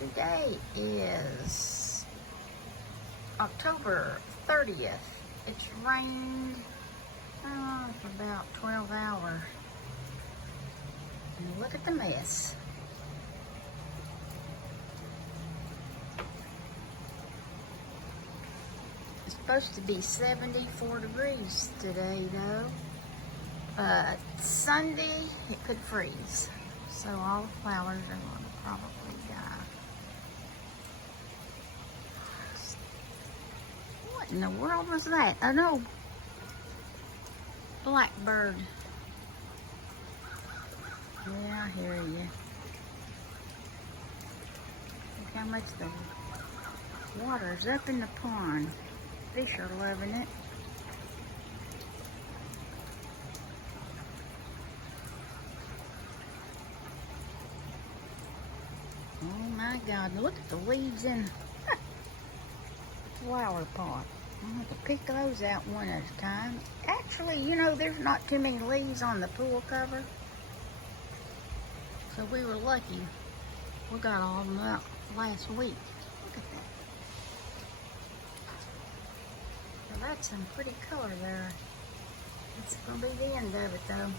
Today is October 30th. It's rained for about 12 hours. And look at the mess. It's supposed to be 74 degrees today though. But Sunday it could freeze. So all the flowers are going to probably die. What in the world was that? Oh no. Blackbird. Yeah, I hear you. Look how much the water's up in the pond. Fish are loving it. Oh my God, look at the leaves in the flower pot. I'll have to pick those out one at a time. Actually, you know, there's not too many leaves on the pool cover. So we were lucky. We got all of them out last week. Look at that. So that's some pretty color there. It's going to be the end of it though.